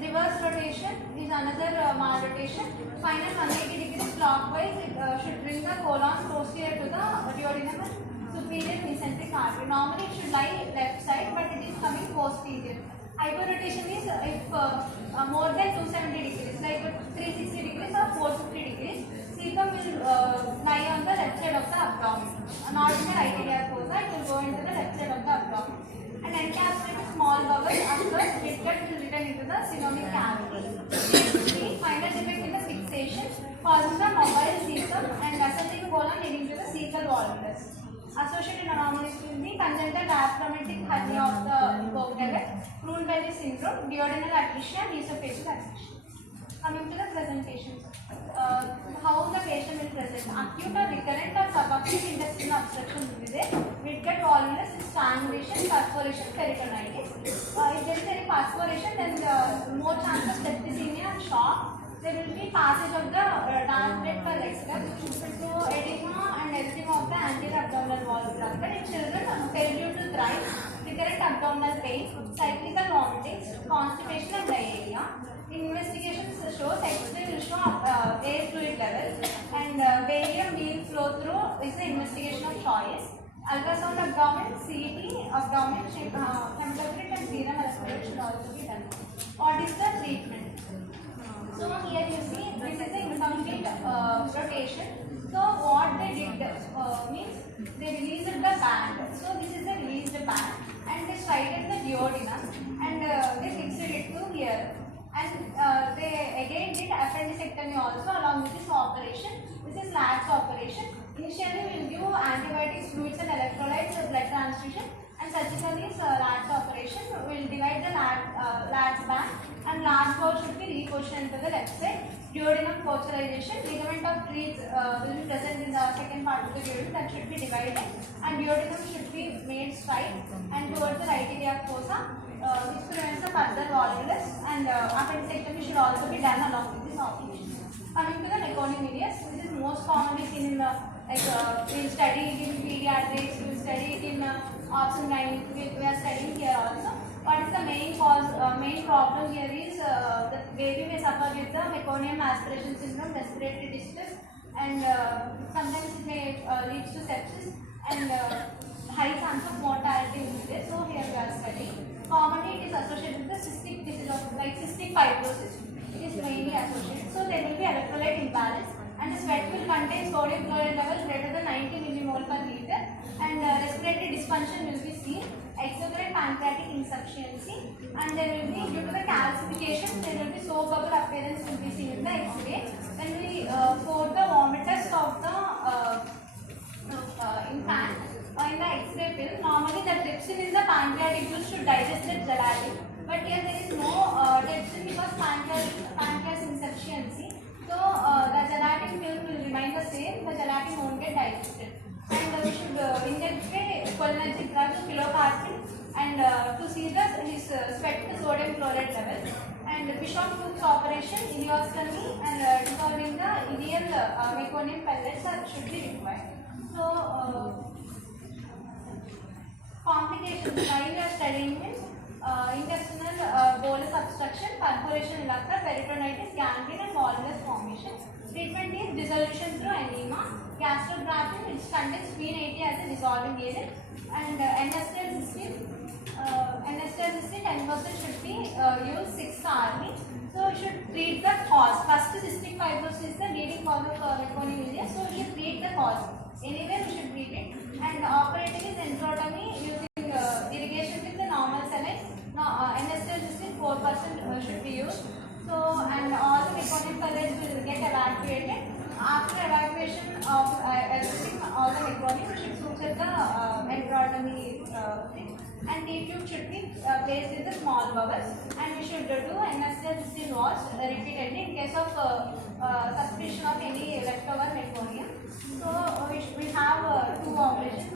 Reverse rotation is another malrotation. Final 180 degrees clockwise, it should bring the colon posterior to the duodenum and superior mesenteric artery. Normally it should lie left side, but it is coming posterior. Hyperrotation is if more than 270 degrees, like 360 degrees or 450 degrees, cecum will lie on the left side of the abdomen. Not in the right area fossa, it will go into the left side of the abdomen. And encapsulated small bowel after midgut will return into the synovial cavity. The final defect in the fixation causes the mobile cecum and ascending colon leading to the cecal volvulus. Associated anomalies will be congenital diaphragmatic hernia of the Vogt-Elect, prune belly syndrome, duodenal atresia, and esophageal atresia. Coming to the presentation, how the patient will present. Acute or recurrent or subacute intestinal obstruction will be there. Midgut volvulus is strangulation, perforation, peritonitis. If there is any perforation, then more chance of septicemia and shock. There will be passage of the dark red per rectum through edema and erythema of the anterior abdominal wall bladder. In children, failure to thrive, recurrent abdominal pain, cyclical vomitings, constipation and diarrhea. Investigations shows X-ray will show air fluid level and barium meal flow through is the investigation of choice. Ultrasound abdomen, CT, abdomen, hematocrit and serum electrolyte should also be done. What is the treatment? So here you see this is the incomplete rotation. So what they did means they released the band. So this is the released band and they straightened the duodenum and they fixed it to here. And they again did appendicectomy also along with this operation. This is LATS operation. Initially we will give antibiotics, fluids and electrolytes, blood transfusion, and surgically is LATS operation. We will divide the LATS band and large bowel should be repositioned to the left side. Duodenum cauterization, ligament of Treves will be present in the second part of the duodenum, that should be divided, and duodenum should be made straight and towards the right area fossa, which prevents the further volvulus, and appendicectomy should also be done along with this operation. Coming to the meconium, this is most commonly seen in the we study it in pediatrics, we study it in obs and gynae, we are studying here also. What is the main cause, main problem here is the baby may suffer with the meconium aspiration syndrome, respiratory distress, and sometimes it may lead to sepsis and high chance of mortality will be there. So here we are studying. Commonly it is associated with the cystic disease of like cystic fibrosis. It is mainly associated. So there will be electrolyte imbalance and the sweat will contain sodium chloride level greater than 90 millimole per liter and respiratory dysfunction will be seen, exocrine pancreatic insufficiency, and there will be due to the calcification there will be soap bubble appearance will be seen in the X-ray. When we pour the vomit test of the infant in the X-ray film, normally the trypsin in the pancreatic juice should digest the gelatin, but here there is no trypsin because pancreas insufficiency. So the gelatin film will remain the same, the gelatin won't get digested. And we should inject a cholinergic drug, pilocarpine, and to see his sweat sodium chloride level. And Bishop-Fuchs operation, ileostomy, and dissolving the ideal meconium pellets should be required. So complications why we are studying is intestinal bolus obstruction, perforation will occur, peritonitis, gangrene and volvulus formation. Treatment is dissolution through enema, gastrography which contains spleen 80 as a dissolving agent, and N-acetylcysteine 10% should be used 6 hourly. So we should treat the cause. First, cystic fibrosis is the leading cause of meconium, so we should treat the cause. Anyway, we should treat it. And operating is enterotomy using irrigation with the normal saline. N-acetylcysteine 4% should be used. So, and all the meconium pellets will get evacuated. After evacuation of everything, all the meconium should suture the enterotomy thing. And T-tube should be placed in the small bowels. And we should do N-acetylcysteine wash repeatedly in case of suspicion of any leftover meconium. So, we have 2 operations.